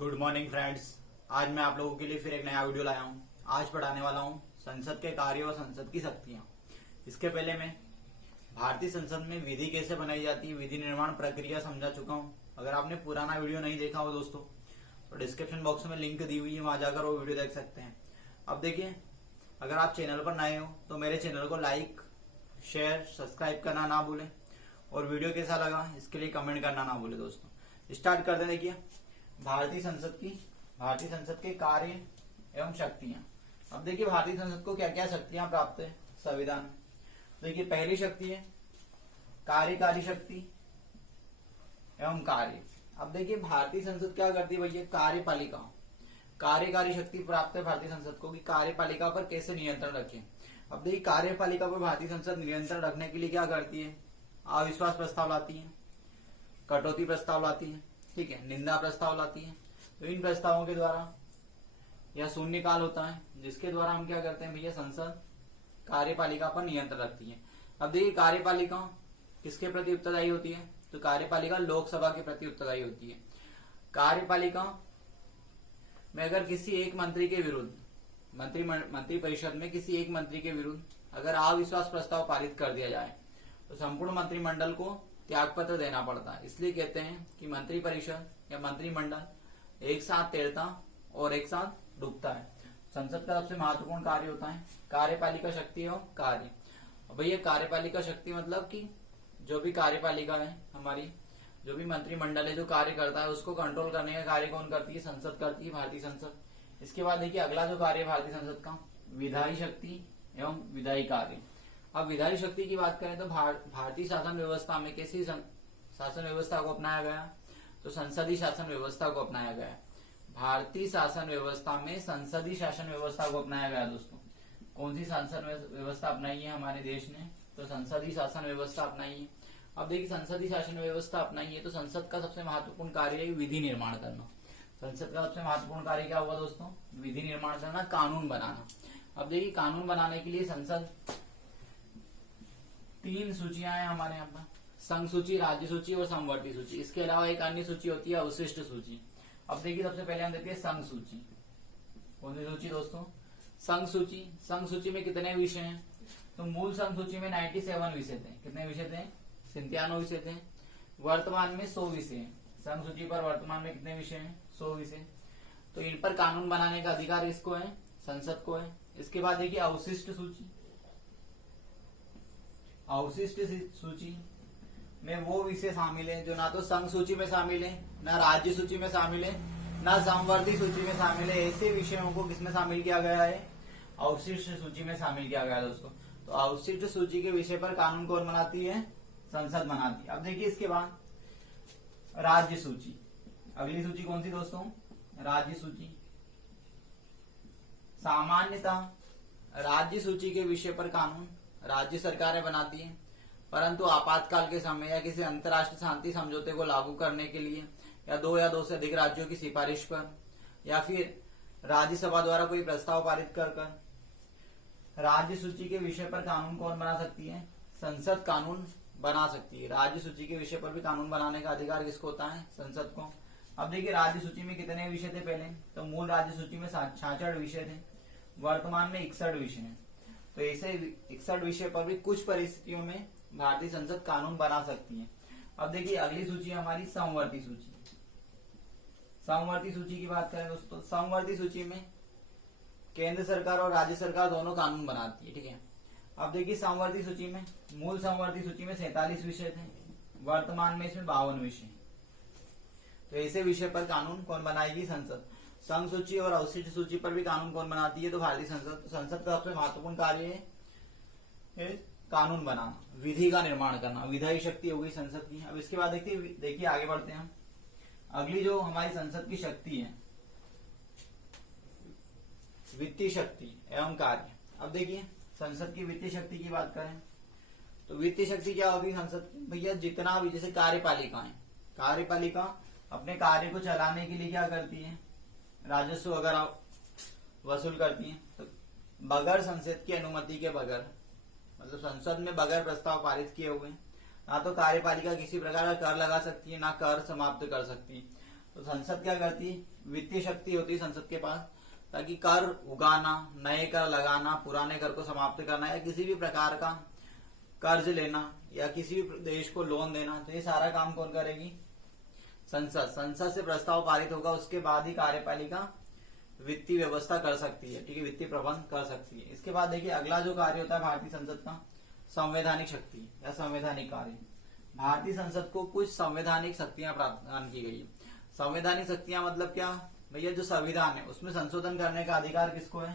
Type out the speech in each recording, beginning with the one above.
Good morning friends. आज मैं आप लोगों के लिए फिर एक नया वीडियो लाया हूँ। आज पढ़ाने वाला हूँ संसद के कार्य और संसद की शक्तियाँ। इसके पहले मैं भारतीय संसद में विधि कैसे बनाई जाती है, विधि निर्माण प्रक्रिया समझा चुका हूँ। अगर आपने पुराना वीडियो नहीं देखा हो दोस्तों तो डिस्क्रिप्शन बॉक्स में लिंक दी हुई है, वहां जाकर वो वीडियो देख सकते हैं। अब देखिए, अगर आप चैनल पर नए हो तो मेरे चैनल को लाइक शेयर सब्सक्राइब करना ना भूलें और वीडियो कैसा लगा इसके लिए कमेंट करना ना भूलें। दोस्तों स्टार्ट करते हैं। देखिए, भारतीय संसद के कार्य एवं शक्तियां। अब देखिए, भारतीय संसद को क्या क्या शक्तियां प्राप्त है संविधान में। देखिए, पहली शक्ति है कार्यकारी शक्ति एवं कार्य। अब देखिए, भारतीय संसद क्या करती है भैया, कार्यकारी शक्ति प्राप्त है भारतीय संसद को कि कार्यपालिका पर कैसे नियंत्रण रखें। अब देखिए, कार्यपालिका पर भारतीय संसद नियंत्रण रखने के लिए क्या करती है, अविश्वास प्रस्ताव लाती है, कटौती प्रस्ताव लाती है, ठीक है, निंदा प्रस्ताव लाती है। तो इन प्रस्तावों के द्वारा यह शून्यकाल होता है जिसके द्वारा हम क्या करते हैं भैया, संसद कार्यपालिका पर नियंत्रण रखती है। अब देखिए, कार्यपालिका किसके प्रति उत्तरदायी होती है, तो कार्यपालिका लोकसभा के प्रति उत्तरदायी होती है। कार्यपालिका में अगर किसी एक मंत्री के विरुद्ध मंत्री परिषद में किसी एक मंत्री के विरुद्ध अगर अविश्वास प्रस्ताव पारित कर दिया जाए तो संपूर्ण मंत्रिमंडल को त्यागपत्र देना पड़ता है। इसलिए कहते हैं कि मंत्रिपरिषद या मंत्रिमंडल एक साथ तैरता और एक साथ डूबता है। संसद का सबसे महत्वपूर्ण कार्य होता है कार्यपालिका शक्ति और कार्य। भैया, कार्यपालिका शक्ति मतलब कि जो भी कार्यपालिका है हमारी, जो भी मंत्रिमंडल है जो कार्य करता है उसको कंट्रोल करने का कार्य कौन करती है, संसद करती है, भारतीय संसद। इसके बाद देखिए, अगला जो कार्य है भारतीय संसद का, विधायी शक्ति एवं विधायी कार्य। अब विधायी शक्ति की बात करें तो भारतीय शासन व्यवस्था में कैसी शासन व्यवस्था को अपनाया गया, तो संसदीय शासन व्यवस्था को अपनाया गया। भारतीय शासन व्यवस्था में संसदीय शासन व्यवस्था को अपनाया गया। दोस्तों, कौन सी शासन व्यवस्था अपनाई है हमारे देश ने, तो संसदीय शासन व्यवस्था अपनाई है। अब देखिए, संसदीय शासन व्यवस्था अपनाई है तो संसद का सबसे महत्वपूर्ण कार्य है विधि निर्माण करना। संसद का सबसे महत्वपूर्ण कार्य क्या हुआ दोस्तों, विधि निर्माण करना, कानून बनाना। अब देखिए, कानून बनाने के लिए संसद 3 सूचियां हैं हमारे यहाँ पर, संघ सूची, राज्य सूची और समवर्ती सूची। इसके अलावा एक अन्य सूची होती है अवशिष्ट सूची। अब देखिए, सबसे पहले हम देखते हैं संघ सूची। कौन सी सूची दोस्तों, संघ सूची। संघ सूची में कितने विषय हैं, तो मूल संघ सूची में 97 विषय थे। कितने विषय थे, 97 विषय थे। वर्तमान में 100 विषय हैं। संघ सूची पर वर्तमान में कितने विषय हैं, 100 विषय। तो इन पर कानून बनाने का अधिकार किसको है, संसद को है। इसके बाद देखिए अवशिष्ट सूची। अवशिष्ट सूची में वो विषय शामिल है जो ना तो संघ सूची में शामिल है, ना राज्य सूची में शामिल है, ना समवर्ती सूची में शामिल है। ऐसे विषयों को किसमें शामिल किया गया है, अवशिष्ट सूची में शामिल किया गया है दोस्तों। तो अवशिष्ट सूची के विषय पर कानून कौन बनाती है, संसद बनाती है। अब देखिए, इसके बाद राज्य सूची। अगली सूची कौन सी दोस्तों, राज्य सूची। सामान्यतः राज्य सूची के विषय पर कानून राज्य सरकारें बनाती हैं, परंतु आपातकाल के समय या किसी अंतर्राष्ट्रीय शांति समझौते को लागू करने के लिए या दो से अधिक राज्यों की सिफारिश पर या फिर राज्यसभा द्वारा कोई प्रस्ताव पारित कर राज्य सूची के विषय पर कानून कौन बना सकती है, संसद कानून बना सकती है। राज्य सूची के विषय पर भी कानून बनाने का अधिकार किसको होता है, संसद को। अब देखिए, राज्य सूची में कितने विषय थे पहले, तो मूल राज्य सूची में 66 विषय थे, वर्तमान में 61 विषय हैं। तो ऐसे 61 विषय पर भी कुछ परिस्थितियों में भारतीय संसद कानून बना सकती है। अब देखिए, अगली सूची हमारी समवर्ती सूची। समवर्ती सूची की बात करें दोस्तों, समवर्ती सूची में केंद्र सरकार और राज्य सरकार दोनों कानून बनाती है, ठीक है। अब देखिए, समवर्ती सूची में मूल समवर्ती सूची में 47 विषय थे, वर्तमान में इसमें 52 विषय। तो ऐसे विषय पर कानून कौन बनाएगी, संसद। संघ सूची और अवशिष्ट सूची पर भी कानून कौन बनाती है, तो भारतीय संसद। संसद का सबसे महत्वपूर्ण कार्य है कानून बनाना, विधि का निर्माण करना। विधायी शक्ति हो गई संसद की। अब इसके बाद देखिए आगे बढ़ते हैं। अगली जो हमारी संसद की शक्ति है, वित्तीय शक्ति एवं कार्य। अब देखिए, संसद की वित्तीय शक्ति की बात करें तो वित्तीय शक्ति क्या होगी संसद की, भैया जितना भी, जैसे कार्यपालिका अपने कार्य को चलाने के लिए क्या करती है, राजस्व वगैरह वसूल करती है। तो बगैर संसद की अनुमति के बगैर, मतलब संसद में बगैर प्रस्ताव पारित किए हुए ना तो कार्यपालिका किसी प्रकार का कर लगा सकती है, ना कर समाप्त कर सकती है। तो संसद क्या करती है, वित्तीय शक्ति होती है संसद के पास, ताकि कर उगाना, नए कर लगाना, पुराने कर को समाप्त करना, या किसी भी प्रकार का कर्ज लेना, या किसी भी देश को लोन देना, तो ये सारा काम कौन करेगी, संसद। संसद से प्रस्ताव पारित होगा, उसके बाद ही कार्यपालिका वित्तीय व्यवस्था कर सकती है, ठीक है, वित्तीय प्रबंध कर सकती है। इसके बाद देखिए अगला जो कार्य होता है भारतीय संसद का, संवैधानिक शक्ति या संवैधानिक कार्य। भारतीय संसद को कुछ संवैधानिक शक्तियां प्रदान की गई है। संवैधानिक शक्तियां मतलब क्या भैया, जो संविधान है उसमें संशोधन करने का अधिकार किसको है,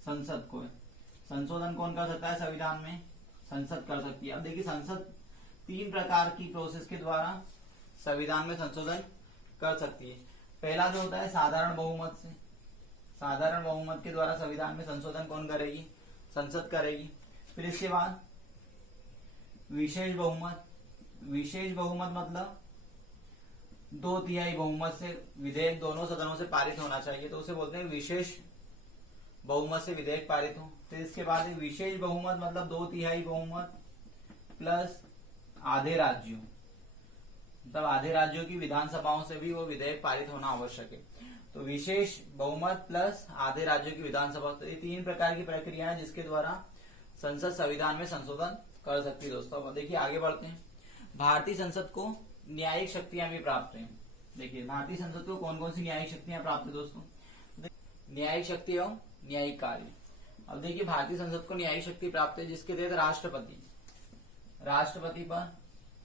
संसद को है। संशोधन कौन कर सकता है संविधान में, संसद कर सकती है। अब देखिए संसद 3 प्रकार की प्रोसेस के द्वारा संविधान में संशोधन कर सकती है। पहला जो होता है साधारण बहुमत से, साधारण बहुमत के द्वारा संविधान में संशोधन कौन करेगी, संसद करेगी। फिर इसके बाद विशेष बहुमत। विशेष बहुमत मतलब 2/3 बहुमत से विधेयक दोनों सदनों से पारित होना चाहिए, तो उसे बोलते हैं विशेष बहुमत से विधेयक पारित हो। फिर इसके बाद विशेष बहुमत मतलब 2/3 बहुमत प्लस आधे राज्यों, मतलब आधे राज्यों की विधानसभाओं से भी वो विधेयक पारित होना आवश्यक है। तो विशेष बहुमत प्लस आधे राज्यों की विधानसभा, तो ये 3 प्रकार की प्रक्रिया है जिसके द्वारा संसद संविधान में संशोधन कर सकती है। दोस्तों अब देखिए आगे बढ़ते हैं। भारतीय संसद को न्यायिक शक्तियां भी प्राप्त हैं। देखिए भारतीय संसद को कौन कौन सी न्यायिक शक्तियां प्राप्त है दोस्तों, न्यायिक शक्ति एवं न्यायिक कार्य। अब देखिए भारतीय संसद को न्यायिक शक्ति प्राप्त है जिसके तहत राष्ट्रपति पर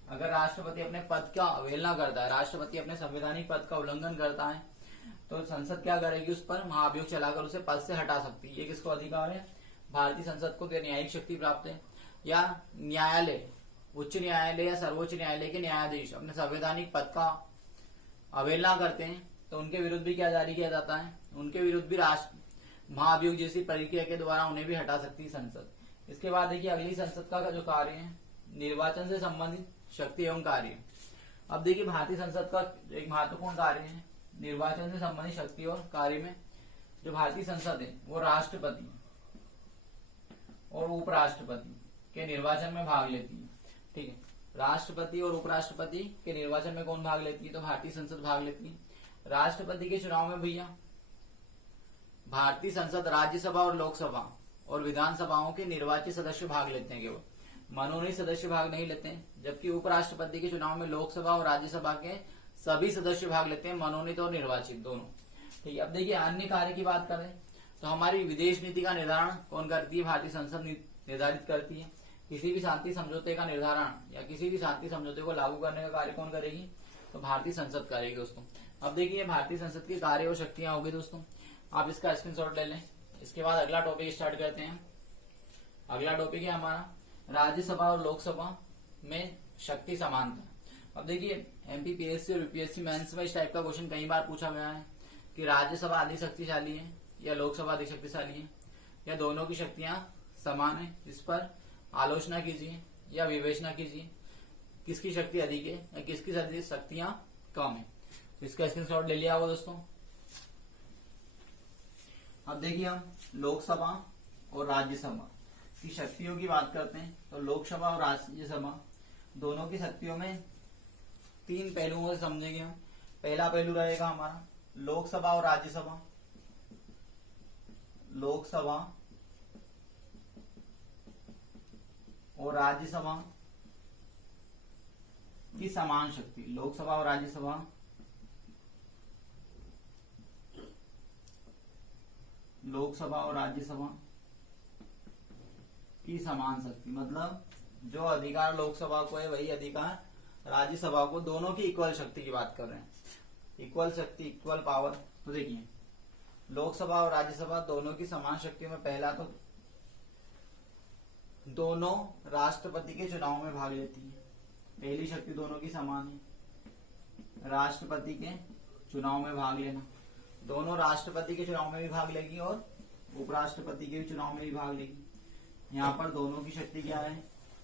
अगर राष्ट्रपति अपने पद का अवहेलना करता है, राष्ट्रपति अपने संवैधानिक पद का उल्लंघन करता है, तो संसद क्या करेगी, उस पर महाभियोग चलाकर उसे पद से हटा सकती है। ये किसको अधिकार है, भारतीय संसद को न्यायिक शक्ति प्राप्त है। या न्यायालय, उच्च न्यायालय या सर्वोच्च न्यायालय के न्यायाधीश अपने संवैधानिक पद का अवहेलना करते हैं, तो उनके विरुद्ध भी क्या जारी किया जाता है, उनके विरुद्ध भी राष्ट्र महाभियोग जैसी प्रक्रिया के द्वारा उन्हें भी हटा सकती है संसद। इसके बाद देखिए अगली संसद का जो कार्य है, निर्वाचन से संबंधित शक्ति एवं कार्य। अब देखिए भारतीय संसद का एक महत्वपूर्ण कार्य है निर्वाचन से संबंधित शक्ति और कार्य में जो भारतीय संसद है वो राष्ट्रपति और उपराष्ट्रपति के निर्वाचन में भाग लेती है। ठीक है, राष्ट्रपति और उपराष्ट्रपति के निर्वाचन में कौन भाग लेती है, तो भारतीय संसद भाग लेती है। राष्ट्रपति के चुनाव में भैया भारतीय संसद राज्यसभा और लोकसभा और विधानसभाओं के निर्वाचित सदस्य भाग लेते हैं, केवल मनोनीत सदस्य भाग नहीं लेते हैं। जबकि उपराष्ट्रपति के चुनाव में लोकसभा और राज्यसभा के सभी सदस्य भाग लेते हैं, मनोनीत और निर्वाचित दोनों। ठीक है, अब देखिए अन्य कार्य की बात करें तो हमारी विदेश नीति का निर्धारण कौन करती है, भारतीय संसद निर्धारित करती है। किसी भी शांति समझौते का निर्धारण या किसी भी शांति समझौते को लागू करने का कार्य कौन करेगी, तो भारतीय संसद करेगी दोस्तों। अब देखिए भारतीय संसद के कार्य और शक्तियां होगी दोस्तों, आप इसका स्क्रीनशॉट ले लें। इसके बाद अगला टॉपिक स्टार्ट करते हैं। अगला टॉपिक है हमारा राज्यसभा और लोकसभा में शक्ति समानता। अब देखिए एमपीपीएससी और यूपीएससी मेंस में इस टाइप का क्वेश्चन कई बार पूछा गया है कि राज्यसभा अधिक शक्तिशाली है या लोकसभा अधिक शक्तिशाली है या दोनों की शक्तियां समान है। इस पर आलोचना कीजिए या विवेचना कीजिए, किसकी शक्ति अधिक है या किसकी शक्तियां कम है। तो इसका स्क्रीनशॉट ले लिया होगा दोस्तों। अब देखिए हम लोकसभा और राज्यसभा की शक्तियों की बात करते हैं, तो लोकसभा और राज्यसभा दोनों की शक्तियों में 3 पहलुओं से समझेंगे हम। पहला पहलू रहेगा हमारा लोकसभा और राज्यसभा, लोकसभा और राज्यसभा की समान शक्ति, लोकसभा और राज्यसभा की समान शक्ति, मतलब जो अधिकार लोकसभा को है वही अधिकार राज्यसभा को, दोनों की इक्वल शक्ति की बात कर रहे हैं, इक्वल शक्ति इक्वल पावर। तो देखिए लोकसभा और राज्यसभा दोनों की समान शक्तियों में पहला तो दोनों राष्ट्रपति के चुनाव में भाग लेती है, पहली शक्ति दोनों की समान है, राष्ट्रपति के चुनाव में भाग लेना। दोनों राष्ट्रपति के चुनाव में भी भाग लेगी और उपराष्ट्रपति के भी चुनाव में भी भाग लेगी। यहाँ पर दोनों की शक्ति क्या है,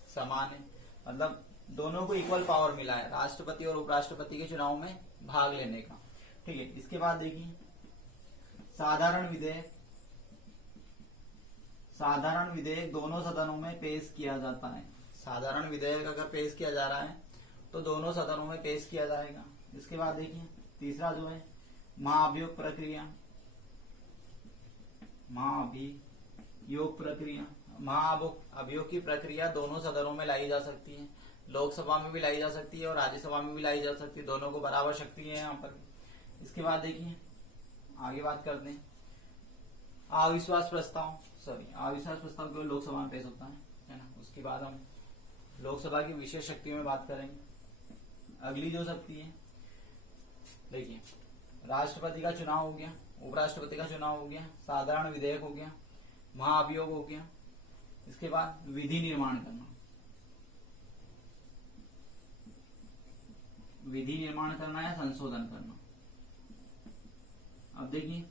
समान है, मतलब दोनों को इक्वल पावर मिला है राष्ट्रपति और उपराष्ट्रपति के चुनाव में भाग लेने का। ठीक है, इसके बाद देखिए साधारण विधेयक दोनों सदनों में पेश किया जाता है। साधारण विधेयक अगर पेश किया जा रहा है तो दोनों सदनों में पेश किया जाएगा। इसके बाद देखिए तीसरा जो है महाअभियोग प्रक्रिया, महाअभियोग प्रक्रिया। महाअभियोग की प्रक्रिया दोनों सदनों में लाई जा सकती है, लोकसभा में भी लाई जा सकती है और राज्यसभा में भी लाई जा सकती है, दोनों को बराबर शक्ति है यहाँ पर। इसके बाद देखिए आगे बात करते हैं अविश्वास प्रस्ताव, अविश्वास प्रस्ताव केवल लोकसभा में पेश होता है ना। उसके बाद हम लोकसभा की विशेष शक्तियों में बात करेंगे। अगली जो शक्ति है देखिए, राष्ट्रपति का चुनाव हो गया, उपराष्ट्रपति का चुनाव हो गया, साधारण विधेयक हो गया, महाअभियोग हो गया। इसके बाद विधि निर्माण करना, विधि निर्माण करना या संशोधन करना। अब देखिए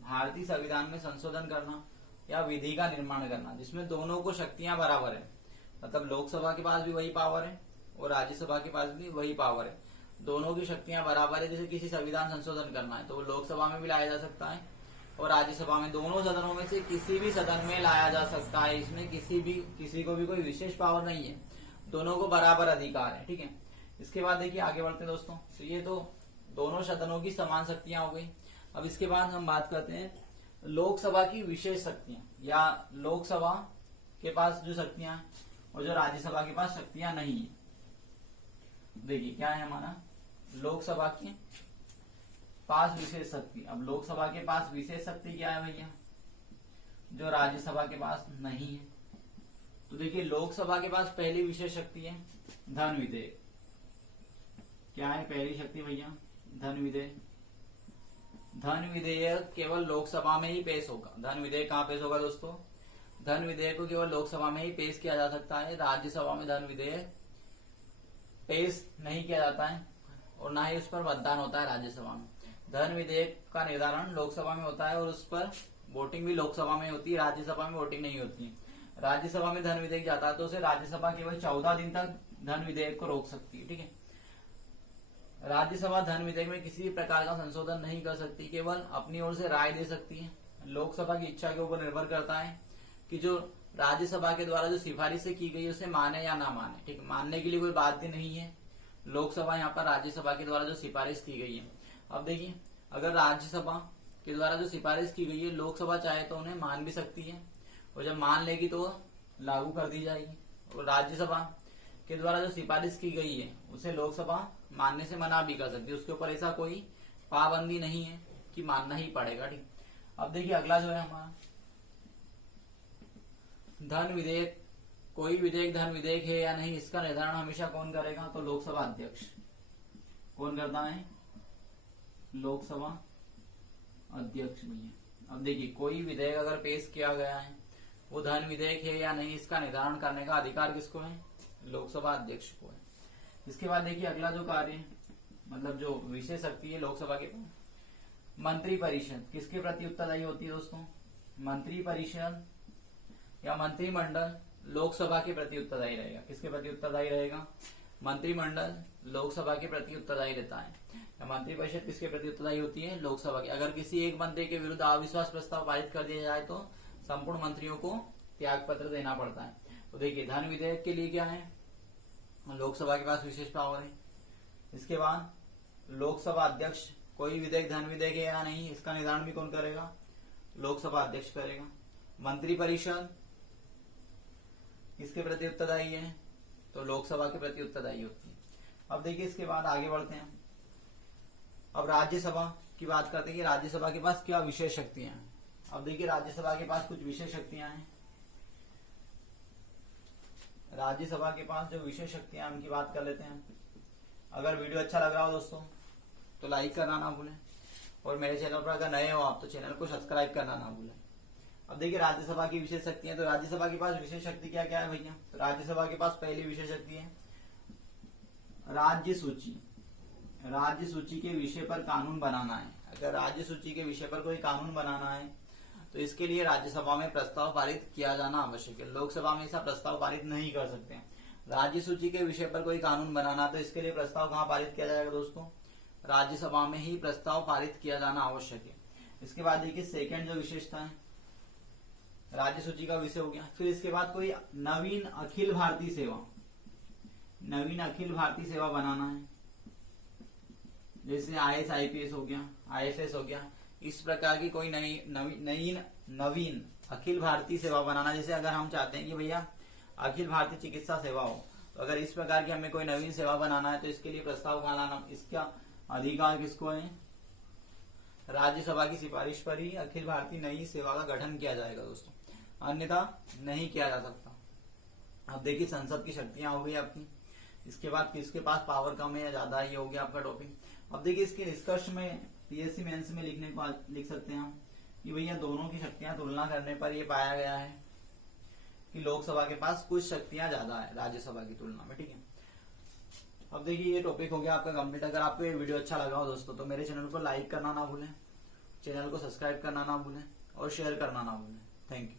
भारतीय संविधान में संशोधन करना या विधि का निर्माण करना, जिसमें दोनों को शक्तियां बराबर है, मतलब लोकसभा के पास भी वही पावर है और राज्यसभा के पास भी वही पावर है, दोनों की शक्तियां बराबर है। जैसे किसी संविधान संशोधन करना है तो वो लोकसभा में भी लाया जा सकता है और राज्यसभा में, दोनों सदनों में से किसी भी सदन में लाया जा सकता है। इसमें किसी को भी कोई विशेष पावर नहीं है, दोनों को बराबर अधिकार है, ठीक है। इसके बाद देखिए आगे बढ़ते हैं दोस्तों, तो ये तो दोनों सदनों की समान शक्तियां हो गई। अब इसके बाद हम बात करते हैं लोकसभा की विशेष शक्तियां, या लोकसभा के पास जो शक्तियां हैं और जो राज्यसभा के पास शक्तियां नहीं है। देखिए क्या है हमारा लोकसभा के पास विशेष शक्ति। अब लोकसभा के पास विशेष शक्ति क्या है भैया, जो राज्यसभा के पास नहीं है। तो देखिए लोकसभा के पास पहली विशेष शक्ति है धन विधेयक। क्या है पहली शक्ति भैया, धन विधेयक। धन विधेयक केवल लोकसभा में ही पेश होगा। धन विधेयक कहाँ पेश होगा दोस्तों, धन विधेयक को केवल लोकसभा में ही पेश किया जा सकता है, राज्यसभा में धन विधेयक पेश नहीं किया जाता है और ना ही उस पर मतदान होता है राज्यसभा में। धन विधेयक का निर्धारण लोकसभा में होता है और उस पर वोटिंग भी लोकसभा में होती है, राज्यसभा में वोटिंग नहीं होती है। राज्यसभा में धन विधेयक जाता है तो उसे राज्यसभा केवल 14 दिन तक धन विधेयक को रोक सकती है, ठीक है। राज्यसभा धन विधेयक में किसी भी प्रकार का संशोधन नहीं कर सकती, केवल अपनी ओर से राय दे सकती है। लोकसभा की इच्छा के ऊपर निर्भर करता है कि जो राज्यसभा के द्वारा जो सिफारिशें की गई उसे माने या ना माने, ठीक। मानने के लिए कोई बाध्य नहीं है लोकसभा यहाँ पर राज्यसभा के द्वारा जो सिफारिश की गई है। अब देखिए अगर राज्यसभा के द्वारा जो सिफारिश की गई है लोकसभा चाहे तो उन्हें मान भी सकती है और जब मान लेगी तो लागू कर दी जाएगी। और राज्यसभा के द्वारा जो सिफारिश की गई है उसे लोकसभा मानने से मना भी कर सकती है, उसके ऊपर ऐसा कोई पाबंदी नहीं है कि मानना ही पड़ेगा, ठीक। अब देखिए अगला जो है हमारा धन विधेयक। कोई विधेयक धन विधेयक है या नहीं इसका निर्धारण हमेशा कौन करेगा, तो लोकसभा अध्यक्ष। कौन करता है, लोकसभा अध्यक्ष भैया। अब देखिए कोई विधेयक अगर पेश किया गया है वो धन विधेयक है या नहीं इसका निर्धारण करने का अधिकार किसको है, लोकसभा अध्यक्ष को है। इसके बाद देखिए अगला जो कार्य है, मतलब जो विशेष शक्ति है लोकसभा के पास, मंत्री परिषद किसके प्रति उत्तरदायी होती है दोस्तों, मंत्री परिषद या मंत्रिमंडल लोकसभा के प्रति उत्तरदायी रहेगा। किसके प्रति उत्तरदायी रहेगा, मंत्रिमंडल लोकसभा के प्रति उत्तरदायी रहता है। मंत्री परिषद किसके प्रति उत्तरदायी होती है, लोकसभा की। अगर किसी एक मंत्री के विरुद्ध अविश्वास प्रस्ताव पारित कर दिया जाए तो संपूर्ण मंत्रियों को त्याग पत्र देना पड़ता है। तो देखिए धन विधेयक के लिए क्या है, लोकसभा के पास विशेष पावर है। इसके बाद लोकसभा अध्यक्ष, कोई विधेयक धन विधेयक है या नहीं इसका निर्धारण भी कौन करेगा, लोकसभा अध्यक्ष करेगा। मंत्री परिषद किसके प्रति उत्तरदायी है, तो लोकसभा के प्रति उत्तरदायी होती है। अब देखिए इसके बाद आगे बढ़ते हैं। अब राज्यसभा की बात करते हैं कि राज्यसभा के पास क्या विशेष शक्तियां हैं। अब देखिए राज्यसभा के पास कुछ विशेष शक्तियां हैं। राज्यसभा के पास जो विशेष शक्तियां उनकी बात कर लेते हैं। अगर वीडियो अच्छा लग रहा हो दोस्तों तो लाइक करना ना भूलें और मेरे चैनल पर अगर नए हो आप तो चैनल को सब्सक्राइब करना ना भूलें। अब देखिए राज्यसभा की विशेष शक्तियां, तो राज्यसभा के पास विशेष शक्ति क्या क्या है भैया, तो राज्यसभा के पास पहली विशेष शक्ति है राज्य सूची। राज्य सूची के विषय पर कानून बनाना है। अगर राज्य सूची के विषय पर कोई कानून बनाना है तो इसके लिए राज्यसभा में प्रस्ताव पारित किया जाना आवश्यक है। लोकसभा में ऐसा प्रस्ताव पारित नहीं कर सकते हैं। राज्य सूची के विषय पर कोई कानून बनाना तो इसके लिए प्रस्ताव कहाँ पारित किया जाएगा दोस्तों, राज्यसभा में ही प्रस्ताव पारित किया जाना आवश्यक है। इसके बाद देखिए सेकंड जो विशेषता है, राज्य सूची का विषय हो गया। फिर इसके बाद कोई नवीन अखिल भारतीय सेवा, नवीन अखिल भारतीय सेवा बनाना है। जैसे IAS IPS हो गया, IFS हो गया, इस प्रकार की कोई नवीन अखिल भारतीय सेवा बनाना। जैसे अगर हम चाहते हैं कि भैया अखिल भारतीय चिकित्सा सेवा हो, तो अगर इस प्रकार की हमें कोई नवीन सेवा बनाना है तो इसके लिए प्रस्ताव कहाँ लाना, इसका अधिकार किसको है, राज्यसभा की सिफारिश पर ही अखिल भारतीय नई सेवा का गठन किया जाएगा दोस्तों, अन्यथा नहीं किया जा सकता। अब देखिए संसद की शक्तियां हो गई आपकी, इसके बाद किसके पास पावर कम है या ज्यादा है, ये हो गया आपका टॉपिक। अब देखिए इसके निष्कर्ष में PSC मेंस में लिखने को लिख सकते हैं हम कि भैया दोनों की शक्तियां तुलना करने पर ये पाया गया है कि लोकसभा के पास कुछ शक्तियां ज्यादा है राज्यसभा की तुलना में, ठीक है। अब देखिए ये टॉपिक हो गया आपका कंप्लीट। अगर आपको ये वीडियो अच्छा लगा हो दोस्तों तो मेरे चैनल को लाइक करना ना भूलें, चैनल को सब्सक्राइब करना ना भूलें और शेयर करना ना भूलें। Thank you.